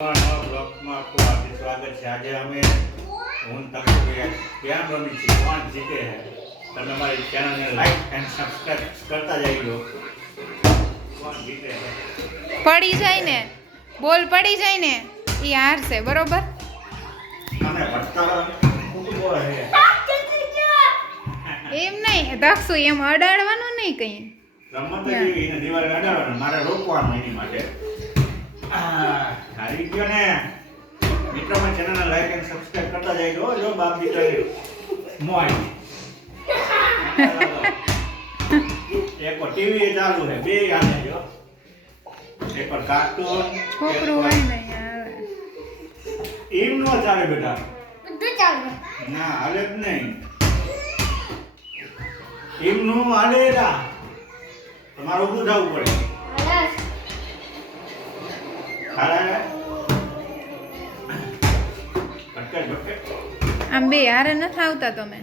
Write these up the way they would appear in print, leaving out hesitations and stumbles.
બ્લોગમાં આપનું હાર્દિક સ્વાગત છે। આજે અમે હું તકરીબન ગેમ રમી છે, કોણ જીતે છે। તમે અમારી ચેનલને લાઈક એન્ડ સબસ્ક્રાઇબ કરતા જઈજો। કોણ જીતે છે પડી જાય ને, બોલ પડી જાય ને એ હારશે, બરોબર? તમે ભટકાવા ખોટું બોલે છે। એમ નહીં દક્ષુ, એમ અડાડવાનું નહીં કઈ રમત જ એવી, એને દિવાલે અડાડવાનું, મારે રોકવાનું એની માટે। હારી ગયો ને મિત્રો, માં ચેનલને લાઈક એન્ડ સબસ્ક્રાઇબ કરતા જઈજો। જો બાપ દીકરાને મોય એક ટીવી ચાલુ છે, બે હાલે જો, એક પર કાર્ટૂન છોકરું હોય ને યાર, એમ નો ચાલે બેટા, બધું ચાલે ના હાલે જ નહીં, એમ નો હાલે રા, તમારે ઊભું થવું પડે। હાલે ભટકે ભટકે આમ બે હારે નથી આવતા તમે।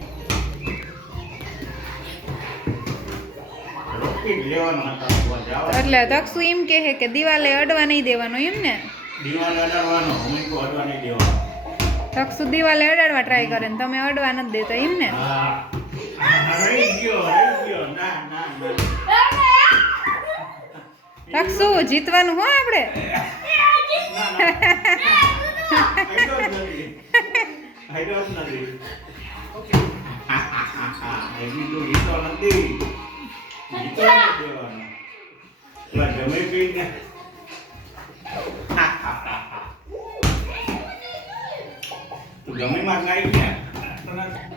રોકી જ લેવાનું હતા જાવ, એટલે દક્ષુ એમ કહે કે દિવાલે અડવા નહીં દેવાનું, એમ ને? દીવાલ અડાડવાનો, હું તો અડવા નહીં દેવાનો। દક્ષુ દિવાલે અડાડવા ટ્રાય કરે ને તમે અડવા નથી દેતા, એમ ને? હા રહી ગયો, ના ના ના, દક્ષુ જીતવાનું હો આપણે। I don't know. એવી તો ગીતો નથી, ગીતો નથી દેવાનો, પેલા જમે પીને તું જમીમાં જ નાઈ ગયા।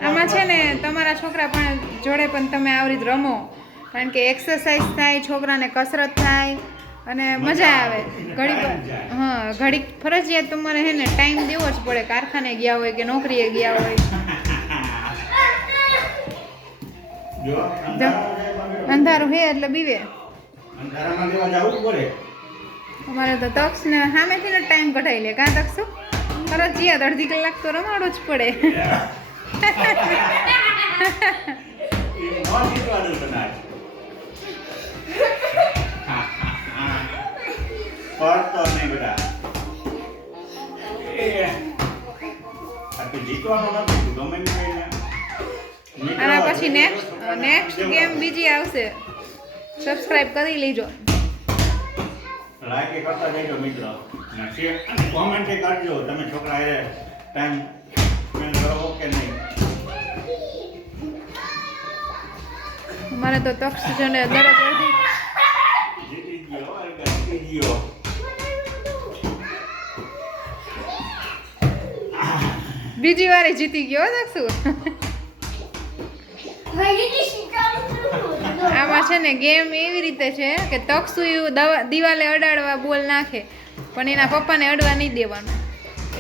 આમાં છે ને તમારા છોકરા પણ જોડે પણ તમે આવી રીતે રમો, કારણ કે એક્સરસાઇઝ થાય, છોકરાને કસરત થાય અને મજા આવે। ઘડીક હા, ઘડીક ફરજિયાત તમારે હે ને ટાઈમ દેવો જ પડે, કારખાને ગયા હોય કે નોકરીએ ગયા હોય। જો અંધારું હે એટલે બીવે। અંધારામાં દેવા જવું પડે। અમારે તો તક્ષને સામેથી ને ટાઈમ કઢાઈ લે, કાં તક્ષુ? ફરજિયાત અડધી કલાક તો રમાડવું જ પડે। એ નો જીતવાનું કદાચ, પડતો નહીં બેટા, આથી જીતવાનું નથી, તું ગમે તે કહીને। આના પછી નેક્સ્ટ ગેમ બીજી આવશે, સબસ્ક્રાઇબ કરી લેજો, લાઈક કરતા જજો મિત્રો, કોમેન્ટ કરજો તમે છોકરા એ ટાઈમ સ્પેન્ડ કરો કે નહીં। અમારે તો તક્ષ છે ને દરરોજ અડધી જીતી ગયો, જીતી ગયો। બીજી વારે જીતી ગયો હો દક્ષુ। આમાં છે ને ગેમ એવી રીતે છે કે તક્ષુ દિવાલે અડાડવા બોલ નાખે પણ એના પપ્પાને અડવા નહીં દેવાનું,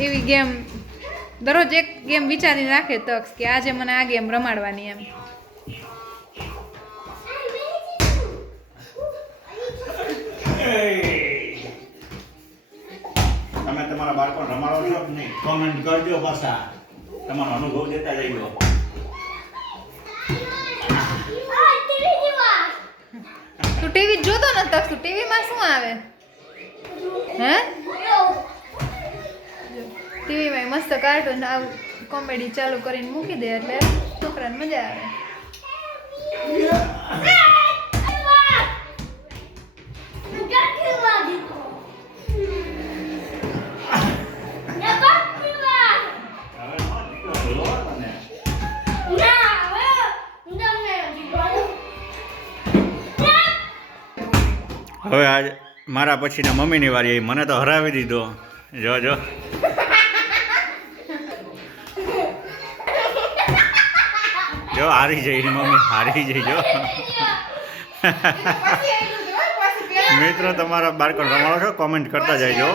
એવી ગેમ દરરોજ એક ગેમ વિચારીને રાખે તક્ષ કે આજે મને આ ગેમ રમાડવાની એમ। તમે તમારા બાળકોને રમાડો છો કે નહીં, કોમેન્ટ કરજો, પાછા તમારો અનુભવ દેતા જઈજો। તું ટીવી જોતો ન તક્ષુ? ટીવીમાં શું આવે હે? ટીવીમાં મસ્ત કાર્ટૂન આવું કોમેડી ચાલુ કરીને મૂકી દે એટલે છોકરાને મજા આવે। હવે આજ મારા પછીના મમ્મીની વારી આવી, મને તો હરાવી દીધો। જો જો જો હારી જઈ, મમ્મી હારી જઈ। જો મિત્રો, તમારા બાળકોને રમાડો છો, કોમેન્ટ કરતા જઈજો,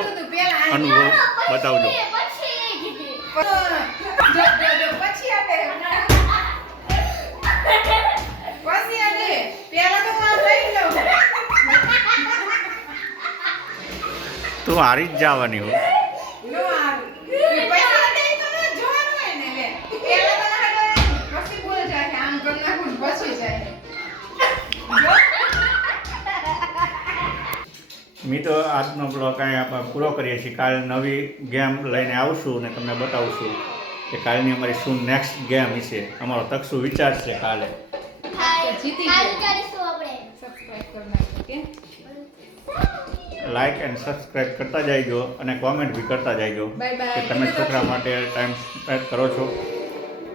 અનુભવ બતાવજો। તું હારી જ જવાની હોય। મિત્રો આજનો બ્લોગ અહીં આપણે પૂરો કરીએ છીએ. કાલે નવી ગેમ લઈને આવશું અને તમને બતાવશું કે કાલની અમારી શું નેક્સ્ટ ગેમ છે. અમારો તકસુ વિચાર છે કાલે. જીતી ગયા. સબસ્ક્રાઇબ કરી નાખો કે લાઇક એન્ડ સબસ્ક્રાઇબ કરતા જાયજો અને કોમેન્ટ બી કરતા જાયજો બાય કે બાય. તમે છોકરા માટે ટાઈમ સ્પેન્ડ કરો છો.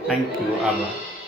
Thank you. આભાર.